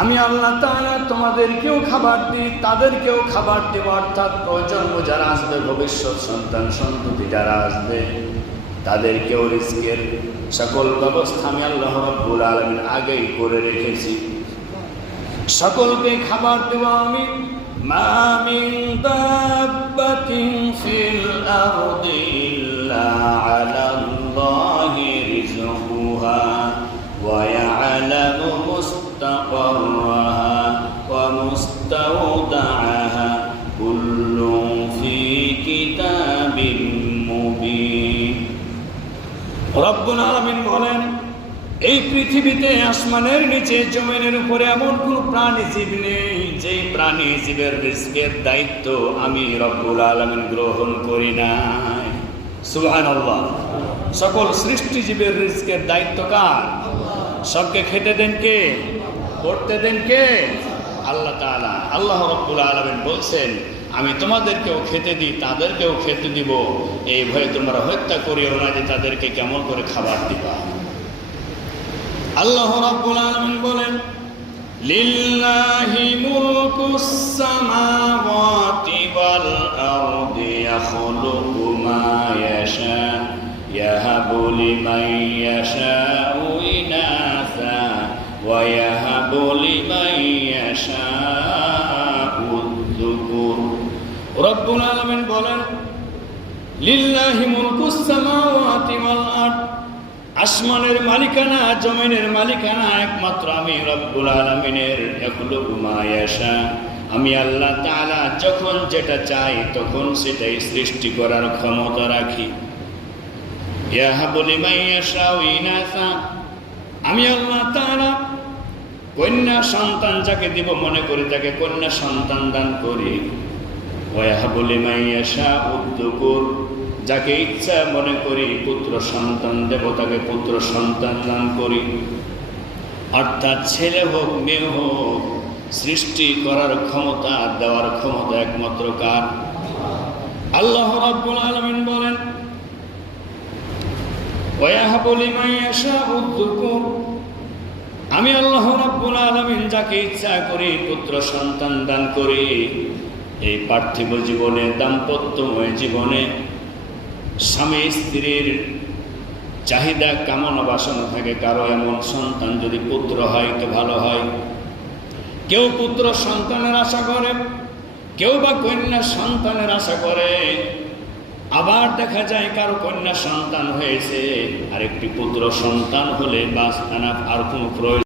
আমি আল্লাহ তাআলা তোমাদেরকেও খাবার দিই, তাদেরকেও খাবার দেব, অর্থাৎ প্রজন্ম যারা আসবে, ভবিষ্যৎ সন্তান সন্ততি যারা আসবে, তাদেরকেও রিজকের সকল ব্যবস্থা আমি আল্লাহ রাব্বুল আলামিন আগেই করে রেখেছি। সকলকে খাবার দেব আমি। মা মিন দাব্বাতিন ফিল আরদি ইল্লা আলাল্লাহি রিজকুহা ওয়া ইয়ালামু মুস্তাকাররাহা ওয়া মুস্তাওদাআহা কুল্লুন ফি কিতাবিন মুবিন। রব্বুল আলামিন বলেন, এই পৃথিবীতে আসমানের নিচে জমিনের উপরে এমন কোনো প্রাণী জীব নেই যেই প্রাণী জীবের রিজকের দায়িত্ব আমি রব্বুল আলামিন গ্রহণ করি নাই। সুবহানাল্লাহ। সকল সৃষ্টি জীবের রিজকের দায়িত্ব কার? সবকে খেতে দেন কে? পড়তে দেন কে? আল্লাহ তাআলা। আল্লাহ রব্বুল আলামিন বলছেন, আমি তোমাদেরকেও খেতে দিই, তাদেরকেও খেতে দিব। এই ভয়ে তোমরা হত্যা করিও না যে তাদেরকে কেমন করে খাবার দিবা। আল্লাহ রাব্বুল আলামিন বলেন, লিল্লাহি মুলকুস সামাওয়াতি ওয়াল আরদি ইয়াখলুকু মা ইয়াশা ইয়াহাবু লিমান ইয়াশাউ ইনাসা ওয়া ইয়াহাবু লিমান ইয়াশাউ যুকুর। রাব্বুল আলামিন বলেন, লিল্লাহি মুলকুস সামাওয়াতি ওয়াল আরদ, আসমানের মালিকানা জমিনের মালিকানা একমাত্র আমি রব্বুল আলামিনের। ইয়াখলুকু মা ইয়াশা, আমি আল্লাহ তাআলা যখন যেটা চাই তখন সেটাই সৃষ্টি করার ক্ষমতা রাখি। ইয়াহাবু লিমান ইয়াশাউ ইনাসা, আমি আল্লাহ তাআলা কন্যা সন্তান যাকে দিব মনে করি তাকে কন্যা সন্তান দান করি। ওয়া ইয়াহাবু লিমান ইয়াশাউ যুকুর, যাকে ইচ্ছা মনে করি পুত্র সন্তান দেব তাকে পুত্র সন্তান দান করি। অর্থাৎ ছেলে হোক মেয়ে হোক, সৃষ্টি করার ক্ষমতা দেওয়ার ক্ষমতা একমাত্র কার? আল্লাহ রাব্বুল আলামিন বলেন, ওয়া ইয়াহাবু লিমান ইয়াশাউ যুকুর, আমি আল্লাহ রাব্বুল আলামিন যাকে ইচ্ছা করি পুত্র সন্তান দান করি। এই পার্থিব জীবনে, দাম্পত্যময় জীবনে স্বামী স্ত্রীর চাহিদা কামনা বাসনা থাকে। কারো এমন সন্তান যদি পুত্র হয় তো ভালো হয়, কেউ পুত্র সন্তানের আশা করে, কেউ বা কন্যা সন্তানের আশা করে। আবার দেখা যায় কারো কন্যা সন্তান হয়েছে, আর একটি পুত্র সন্তান হলে বাস আর কোনো প্রয়োজন